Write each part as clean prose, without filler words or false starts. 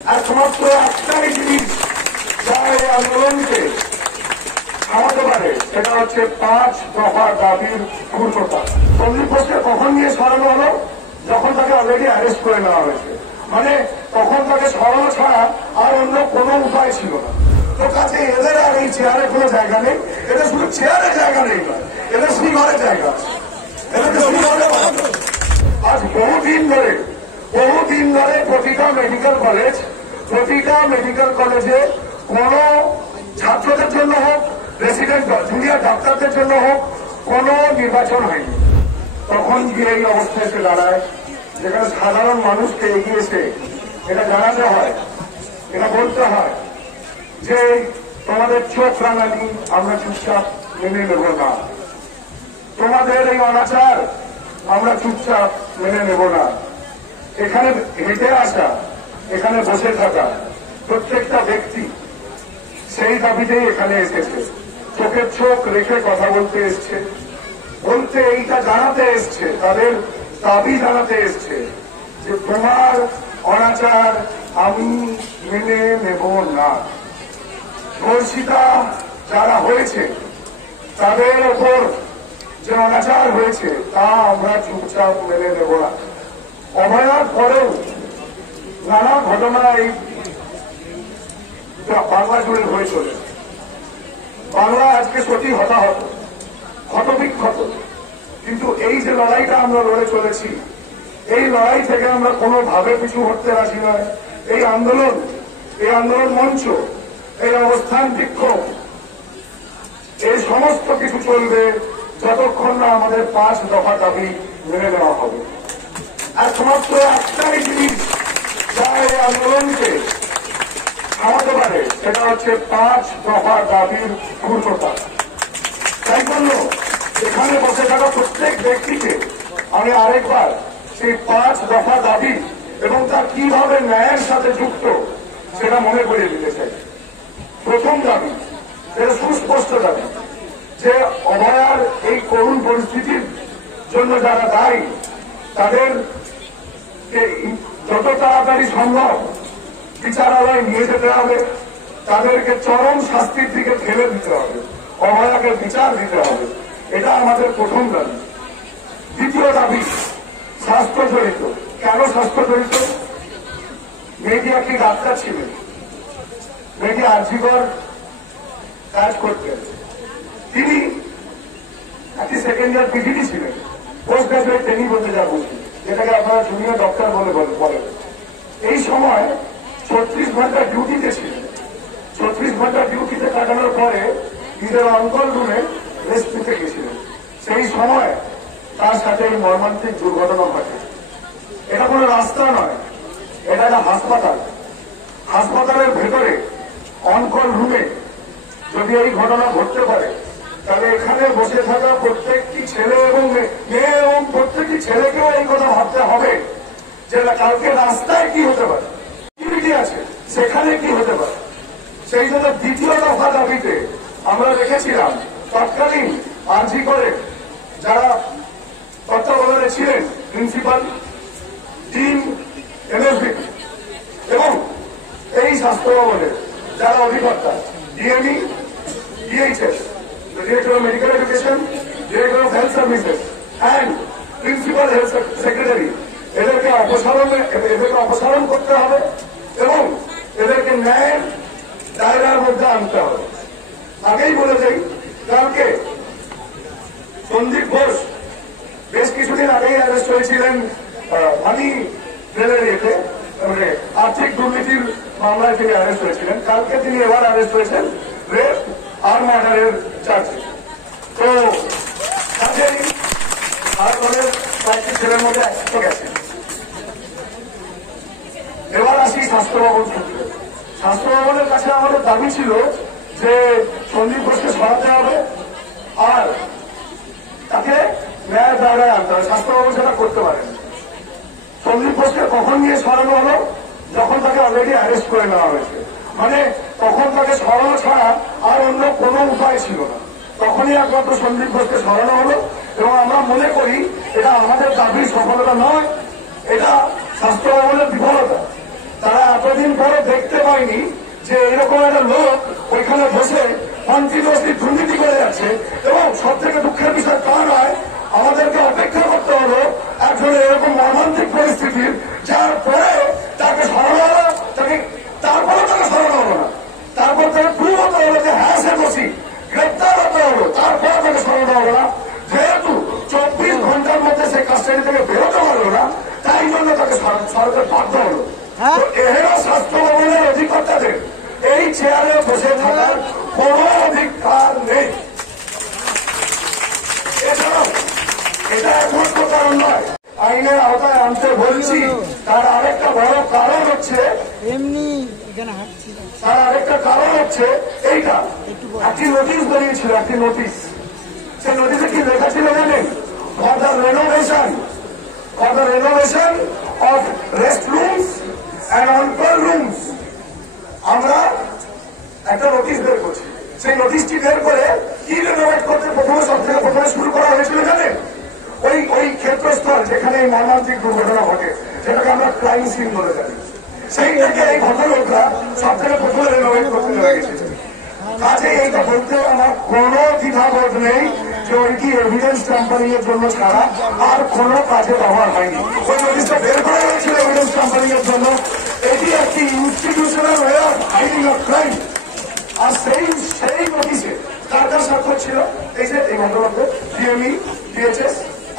একমাত্র একটাই জিনিস যা এই আন্দোলনকে থামাতে পারে, সেটা হচ্ছে 5 দফা দাবির পূর্ণতা। সন্দীপ ঘোষকে কখন নিয়ে সরানো হলো? যখন তাকে অলরেডি অ্যারেস্ট করে নেওয়া হয়েছে। মানে তখন তাকে সরানো ছাড়া আর অন্য কোনো উপায় ছিল না। তো কাছে এদের আর এই চেয়ারে কোনো জায়গা নেই। এদের শুধু চেয়ারে জায়গা নেই নয়, এদের শ্রীঘরে জায়গা আছে। এদেরকে শ্রীঘরে আজ বহুদিন ধরে প্রতিটা মেডিকেল কলেজে কোন ছাত্রদের জন্য হোক, রেসিডেন্ট জুনিয়র ডাক্তারদের জন্য হোক, কোন নির্বাচন হয়নি। তখন গিয়ে এই অবস্থা এসে দাঁড়ায়, যেখানে সাধারণ মানুষকে এগিয়ে এসে এটা জানাতে হয়, এটা বলতে হয় যে তোমাদের চোখ রাঙানি আমরা চুপচাপ মেনে নেব না, তোমাদের এই অনাচার আমরা চুপচাপ মেনে নেব না। এখানে হেঁটে আসা, এখানে বসে থাকা প্রত্যেকটা ব্যক্তি সেই দাবিতেই এখানে এসেছে। চোখের চোখ রেখে কথা বলতে এসছে, বলতে এইটা জানাতে এসছে, তাদের দাবি জানাতে এসছে যে তোমার অনাচার আমি মেনে নেব না। ধর্ষিতা যারা হয়েছে তাদের ওপর যে অনাচার হয়েছে তা আমরা চুপচাপ মেনে নেব না। অভয়ার পরেও নানা ঘটনা এই বাংলা জুড়ে হয়ে চলেছে। বাংলা আজকে সত্যি হতাহত, ক্ষতবিক্ষত। কিন্তু এই যে লড়াইটা আমরা লড়ে চলেছি, এই লড়াই থেকে আমরা কোনোভাবে পিছু হটতে রাজি নয়। এই আন্দোলন মঞ্চ, এই অবস্থান বিক্ষোভ, এই সমস্ত কিছু চলবে যতক্ষণ না আমাদের 5 দফা দাবি মেনে নেওয়া হবে। একমাত্র একটাই জিনিস যা এই আন্দোলনকে থামাতে পারে, সেটা হচ্ছে 5 দফা দাবির পূর্ণতা। তাই জন্য এখানে বসে থাকা প্রত্যেক ব্যক্তিকে আমি আরেকবার সেই 5 দফা দাবি এবং তা কিভাবে ন্যায়ের সাথে যুক্ত সেটা মনে করিয়ে দিতে চাই। প্রথম দাবি, সেটা সুস্পষ্ট দাবি যে অভয়ার এই করুণ পরিস্থিতির জন্য যারা দায়ী তাদের যত তাড়াতাড়ি সম্ভব বিচারালয়ে নিয়ে যেতে হবে, তাদেরকে চরম শাস্তির দিকে ঠেলে দিতে হবে, অভয়াকে বিচার দিতে হবে। এটা আমাদের প্রথম দাবি। দ্বিতীয় দাবি স্বাস্থ্য জড়িত। কেন স্বাস্থ্য জড়িত? মেয়েটি একটি ডাক্তার ছিলেন, মেয়েটি আর্জিকর কাজ করতেন। তিনি একটি সেকেন্ড ইয়ার পিজিটি ছিলেন, পোস্ট গ্রাজুয়েট ট্রেনিং বলতে যা বলছি, যেটাকে আপনারা জুনিয়র ডক্টর বলেন। এই সময় 36 ঘন্টা ডিউটিতে ছিলেন। 36 ঘন্টা ডিউটিতে কাটানোর পরে নিজের অঙ্কল রুমে রেস্ট নিতে গেছিলেন। সেই সময় তার সাথে এই মর্মান্তিক দুর্ঘটনা ঘটে। এটা কোনো রাস্তা নয়, এটা একটা হাসপাতাল। হাসপাতালের ভেতরে অনকল রুমে যদি এই ঘটনা ঘটতে পারে, তাহলে এখানে বসে থাকা প্রত্যেকটি ছেলে এবং মেয়ে এবং প্রত্যেকটি ছেলেকেও এই কথা ভাবতে হবে যে কালকে রাস্তায় কি হতে পারে, কি আছে সেখানে কি হতে পারে। সেই জন্য দ্বিতীয় দফা দাবিতে আমরা রেখেছিলাম তৎকালীন আরজি করে যারা তত্ত্বাবধানে ছিলেন, প্রিন্সিপাল, টিম, এমএসবি এবং এই স্বাস্থ্য ভবনের যারা অধিকর্তা, DME, DHS, director of medical education, director of health services and principal health secretary, এদেরকে অপসারণ করতে হবে এবং এদেরকে ন্যায়ের দায়রার মধ্যে আনতে হবে। আগেই বলে যাই, কালকে সন্দীপ ঘোষ বেশ কিছুদিন আগেই অ্যারেস্ট হয়েছিলেন মানি ট্রেনের ইয়েতে, মানে আর্থিক দুর্নীতির মামলায় তিনি অ্যারেস্ট হয়েছিলেন। কালকে তিনি এবার অ্যারেস্ট হয়েছেন রেপ আর মার্ডারের চার্জে। তো কাজেই আর দলের কয়েকটি ছেলের মধ্যে একশো গেছে। এবার আসি স্বাস্থ্য ভবন সূত্রে। স্বাস্থ্য ভবনের কাছে আমাদের দাবি ছিল যে সন্দীপ ঘোষকে সরাতে হবে আর তাকে ন্যায় দাঁড়ায় আনতে হবে। স্বাস্থ্য ভবন সেটা করতে পারেন। সন্দীপ ঘোষকে কখন নিয়ে সরানো হলো? যখন তাকে অলরেডি অ্যারেস্ট করে নেওয়া হয়েছে। মানে তখন তাকে সরানো ছাড়া আর অন্য কোনো উপায় ছিল না। তখনই একমাত্র সন্দীপ ঘোষকে সরানো হলো এবং আমরা মনে করি এটা আমাদের দাবির সফলতা নয়, এটা স্বাস্থ্য ভবনের বিফলতা। তারা এতদিন পরে দেখতে পায়নি যে এরকম একটা লোক ওইখানে বসে কন্টিনিউসলি দুর্নীতি করে যাচ্ছে। এবং সব থেকে দুঃখের বিষয় তা নয়, আমাদেরকে অপেক্ষা করতে হলো একজনের এরকম মর্মান্তিক পরিস্থিতির, যার পরে তাকে সরানো হলো, তারপরে তাকে সরানো হলো না, তারপর তাকে প্রুভ হতে হলো যে হ্যাঁ সে দোষী, গ্রেপ্তার হতে হলো, তারপরে তাকে সরানো হলো না। যেহেতু 24 ঘন্টার মধ্যে সে কাস্টাডি থেকে বেরোতে পারলো না, তাই জন্য তাকে সরাতে বাধ্য হলো। তো এরা স্বাস্থ্য ভবনের অধিকর্তাদের এই চেয়ারে বসে থাকার কোন অধিকার নেই। এছাড়াও এটা একমাত্র কারণ নয়, আইনের আওতায় আনতে বলছি, তার আরেকটা বড় কারণ হচ্ছে এইটা, একটি নোটিশ বেরিয়েছিল, একটি নোটিশ। সেই নোটিশে কি লেখা ছিল জানেন? For the renovation of rest rooms and on call rooms. আমরা একটা নোটিশ বের করছি, সেই নোটিশটি বের করে কি রেনোভেট করতে প্রথমে শুরু করা হয়েছিল জানেন? ওই ক্ষেত্রস্থল যেখানে এই মর্মান্তিক দুর্ঘটনা ঘটে, যেটাকে আমরা ক্রাইম সিন বলে জানি, সেইটাকে এই ঘটনাটা সব থেকে প্রথমে রেনোভেট করতে লেগেছে। কাজে এইটা বলতে আমার কোনো দ্বিধাবোধ নেই যে ওইটি এভিডেন্স ট্যাম্পারিং এর জন্য ছাড়া আর কোনো কাজে ব্যবহার হয়নি। ওই নোটিশটা বের করা হয়েছিল এভিডেন্স ট্যাম্পারিং এর জন্য। এটি একটি institutional way of hiding of crime. আর সেই নোটিশে কার কার স্বাক্ষর ছিল? এই যে এই ভদ্রলোকদের, ডিএমই, ডিএচএস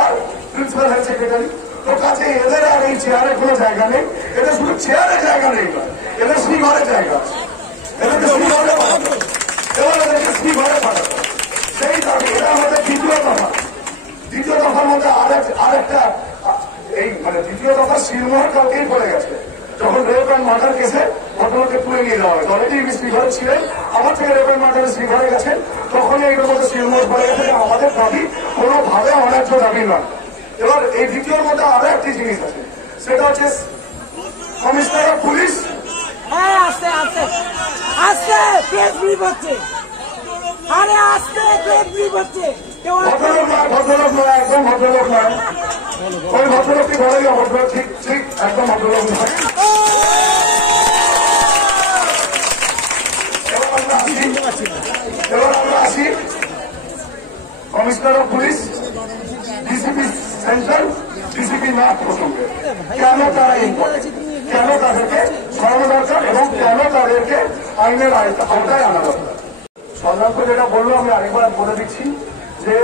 আর প্রিন্সিপাল হেলথ সেক্রেটারি। তো কাছে এদের আর এই চেয়ারে কোনো জায়গা নেই। এদের শুধু চেয়ারে জায়গা নেই, এদের শ্রীঘরে জায়গা আছে। এদেরকে শ্রীঘরে পাঠাতো, এবার এদেরকে শ্রীঘরে পাঠাতো। সেই দাবি, এটা আমাদের দ্বিতীয় দফা। দ্বিতীয় দফার মধ্যে আরেকটা এই দ্বিতীয় দফা শিলমোহর কালকেই পড়ে গেছে। যখন রেপ অ্যান্ড মার্ডার কেসে ঘটনাকে তুলে নিয়ে যাওয়া হয়, অলরেডি শ্রীঘরে ছিলেন, আমার থেকে রেপ অ্যান্ড মার্ডারে শ্রীঘরে গেছেন, তখনই এইটার মধ্যে শিলমোহর পড়ে গেছে যে আমাদের দাবি কোনোভাবে অন্যায্য দাবি নয়। এবার এই দ্বিতীয়র মধ্যে আরো একটি জিনিস আছে, সেটা হচ্ছে কমিশনার অফ পুলিশ। ভদ্রলোক নয়, একদম ভদ্রলোক নয়, ওই ভদ্রলোকটি বলেই অভদ্র, ঠিক ঠিক একদম ভদ্রলোক নয়। এবার আমরা আসি commissioner of police, DCP central, DCP north প্রসঙ্গে। কেন তারা ইম্পর্টেন্ট, কেন তাদেরকে সরানো দরকার এবং কেন তাদেরকে আইনের আওতায় আনা দরকার? সংগ্রাম যেটা বললো আমি আরেকবার বলে দিচ্ছি যে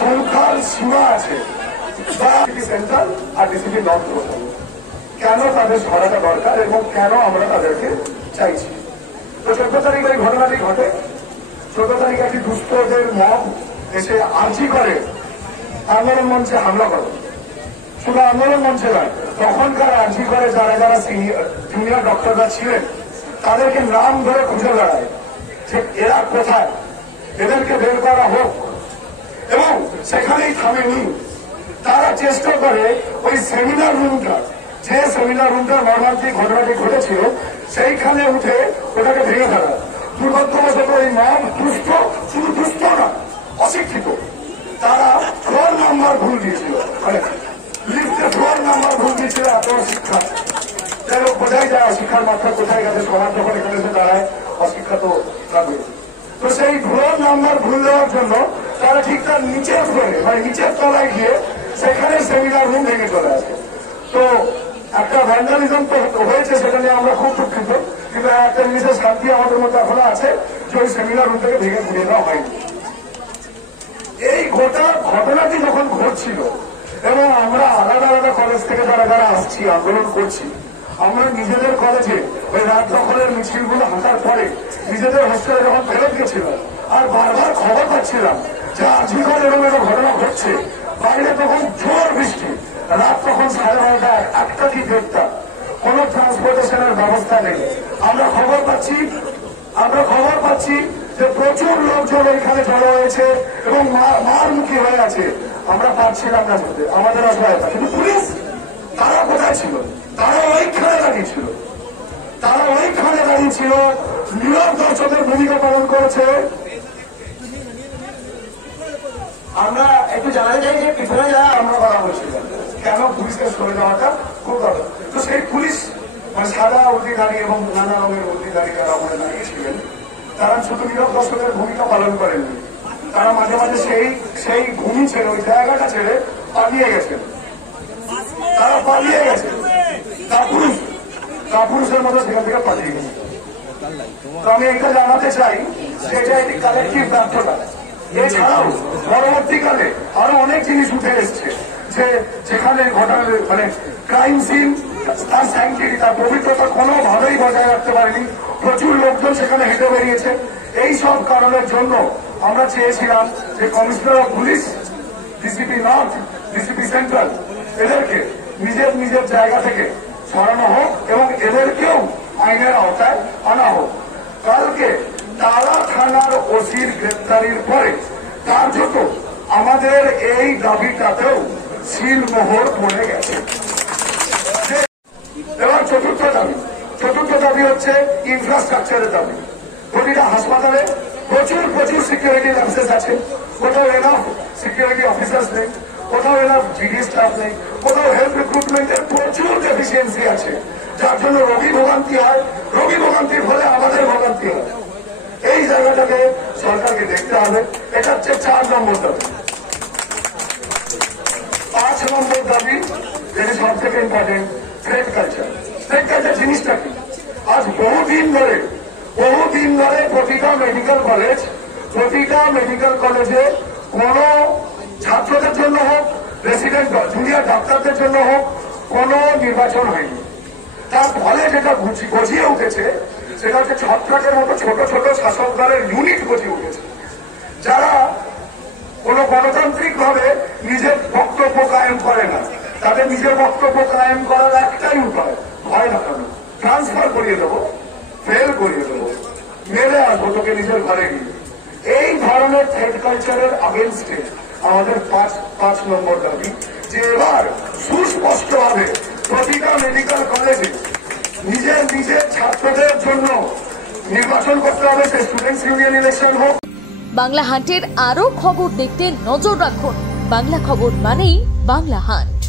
সংখ্যার সীমা আছে, ডিসিপি সেন্ট্রাল আর ডিসিপি নর্থ প্রসঙ্গে কেন তাদের সরাটা দরকার এবং কেন আমরা তাদেরকে চাইছি। তো 14 তারিখ এই ঘটনাটি ঘটে। 14 তারিখ একটি দুস্থদের মব এসে আর্জি করে আন্দোলন মঞ্চে হামলা করে। শুধু আন্দোলন মঞ্চে নয়, তখনকার আর্জি করে যারা যারা জুনিয়র ডক্টররা ছিলেন তাদেরকে নাম ধরে খুঁজে বেড়ায় যে এরা কোথায়, এদেরকে বের করা হোক। এবং সেখানেই থামেনি, তারা চেষ্টা করে ওই সেমিনার রুমটা, যে সেমিনার রুমটার মর্মান্তিক ঘটনাটি ঘটেছিল, সেইখানে উঠে ওটাকে ভেঙে ফেলা। দুর্ভাগ্যবশত এই মব দুষ্ট, শুধু দুষ্ট না, অশিক্ষিত। তারা ফ্লোর নাম্বার ভুল দিয়েছিল, লিফটে ফ্লোর নাম্বার ভুল দিয়েছিল। এত শিক্ষা যাই হোক, বোঝাই যায় অশিক্ষার মাত্রা কোথায় গেছে। সমাজ যখন এখানে এসে দাঁড়ায়, অশিক্ষা তো থাকবে। তো সেই ফ্লোর নাম্বার ভুল দেওয়ার জন্য তারা ঠিক তার নিচের ফ্লোরে, নিচের তলায় গিয়ে সেখানে সেমিনার রুম ভেঙে চলে আসে। তো একটা ভ্যান্ডালিজম তো হয়েছে, সেটা নিয়ে আমরা খুব দুঃখিত, কিন্তু একটা জিনিসের শান্তি আমাদের মধ্যে এখনো আছে যে ওই সেমিনার রুম থেকে ভেঙে ঘুরিয়ে দেওয়া হয়নি। এই গোটা ঘটনাটি যখন ঘটছিল এবং আমরা আলাদা আলাদা কলেজ থেকে যারা যারা আসছি, আন্দোলন করছি, আমরা নিজেদের কলেজে ওই রাত দখলের মিছিলগুলো হাঁটার পরে নিজেদের হোস্টেলে যখন ফেরত গেছিলাম আর বারবার খবর পাচ্ছিলাম যে আজীবন এরকম একটা ঘটনা ঘটছে, বাইরে তখন জোর বৃষ্টি, রাত তখন 12:30, 1টা কি 1:30, কোন ট্রান্সপোর্টেশনের ব্যবস্থা নেই। আমরা খবর পাচ্ছি যে প্রচুর লোকজন এখানে জড়ো হয়েছে এবং মার মুখী হয়ে আছে। আমরা পাচ্ছিলাম না যেতে, আমাদের অসহায়তা। কিন্তু পুলিশ তারা কোথায় ছিল? তারা ওইখানে দাঁড়িয়েছিল, নীরব দর্শকের ভূমিকা পালন করেছে। আমরা একটু জানা যাই যে পিছনে যারা আমরা করা হয়েছিল, কেন পুলিশকে সরে যাওয়াটা খুব দরকার। তো সেই পুলিশ মানে সাদা উর্দিধারী এবং নানা রঙের উর্দিধারী যারা ওখানে দাঁড়িয়েছিলেন, তারা শুধু নীরব দর্শকের ভূমিকা পালন করেননি, তারা মাঝে মাঝে সেই ভূমি ছেড়ে, ওই জায়গাটা ছেড়ে পালিয়ে গেছেন। তারা পালিয়ে গেছে, কাপুরুষের মতো সেখান থেকে পালিয়ে গেছে। তো আমি এটা জানাতে চাই যে এটা একটি কালেকটিভ ব্যর্থতা। এছাড়াও পরবর্তীকালে আরো অনেক জিনিস উঠে এসছে, যে যেখানে ঘটনা মানে ক্রাইম সিন তার স্যাংটিটি, তার পবিত্রতা কোনোভাবেই বজায় রাখতে পারেনি। প্রচুর লোকজন সেখানে হেঁটে বেরিয়েছে। এই সব কারণের জন্য আমরা চেয়েছিলাম যে commissioner of police, DCP north, DCP central, এদেরকে নিজের জায়গা থেকে সরানো হোক এবং এদেরকেও আইনের আওতায় আনা হোক। কালকে তারা থানার ওসির গ্রেপ্তারির পরে কার্যত আমাদের এই দাবিটাতেও সিলমোহর পড়ে গেছে। এবার চতুর্থ দাবি হচ্ছে ইনফ্রাস্ট্রাকচারের দাবি। প্রতিটা হাসপাতালে প্রচুর সিকিউরিটি অফিসার্স আছে, কোথাও এনাফ সিকিউরিটি অফিসার্স নেই, কোথাও এনাফ জিডি স্টাফ নেই, কোথাও হেলথ রিক্রুটমেন্টের প্রচুর ডেফিসিয়েন্সি আছে, যার জন্য রোগী ভোগান্তি হয়, রোগী ভোগান্তির ফলে আমাদের ভোগান্তি হয়। এই জায়গাটাকে সরকারকে দেখতে হবে। এটা হচ্ছে 4 নম্বর দাবি। 5 নম্বর দাবি, যেটি সব থেকে important, thread culture. Thread culture জিনিসটা কি? আজ বহুদিন ধরে প্রতিটা মেডিকেল কলেজে কোন ছাত্রদের জন্য হোক, রেসিডেন্ট জুনিয়র ডাক্তারদের জন্য হোক, কোন নির্বাচন হয়নি। তার ফলে যেটা গজিয়ে উঠেছে সেটা হচ্ছে ছত্রাকের মতো ছোট ছোট শাসক দলের ইউনিট গজিয়ে উঠেছে, যারা কোন গণতান্ত্রিক ভাবে নিজের বক্তব্য কায়েম করে না। তাদের নিজের বক্তব্য কায়েম করার একটাই উপায়, ভয় দেখানো। ট্রান্সফার করিয়ে দেবো, ফেল করিয়ে দেবো, মেরে আসবো তোকে নিজের ঘরে গিয়ে। এই ধরনের থ্রেড কালচারের আগেনস্টে আমাদের 5 নম্বর দাবি, যে এবার সুস্পষ্টভাবে প্রতিটা মেডিকেল কলেজে নিজের ছাত্রদের জন্য নির্বাচন করতে হবে, সে স্টুডেন্টস ইউনিয়ন ইলেকশন হোক। বাংলা হান্টের আরো খবর দেখতে নজর রাখুন। বাংলা খবর মানেই বাংলা হান্ট।